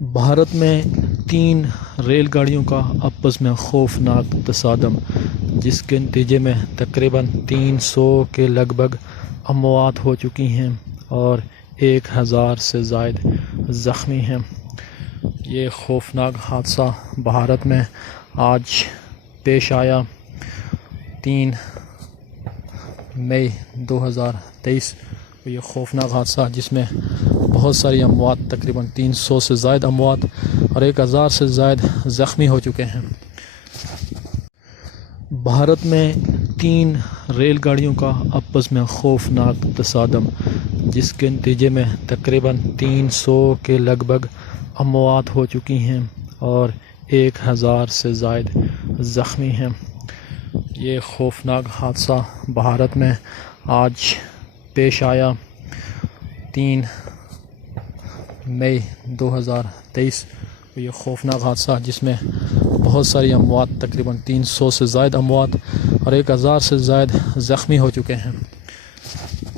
بھارت میں 3 ریل گاڑیوں کا آپس میں خوفناک تصادم، جس کے نتیجے میں تقریباً 300 کے لگ بھگ اموات ہو چکی ہیں اور 1000 سے زائد زخمی ہیں۔ یہ خوفناک حادثہ بھارت میں آج پیش آیا 3 مئی 2023 کو۔ یہ خوفناک حادثہ جس میں بہت ساری اموات، تقریباً 300 سے زائد اموات اور 1000 سے زائد زخمی ہو چکے ہیں۔ بھارت میں 3 ریل گاڑیوں کا آپس میں خوفناک تصادم، جس کے نتیجے میں تقریباً 300 کے لگ بھگ اموات ہو چکی ہیں اور 1000 سے زائد زخمی ہیں۔ یہ خوفناک حادثہ بھارت میں آج پیش آیا 3 مئی 2023 کو۔ یہ خوفناک حادثہ جس میں بہت ساری اموات، تقریباً 300 سے زائد اموات اور 1000 سے زائد زخمی ہو چکے ہیں۔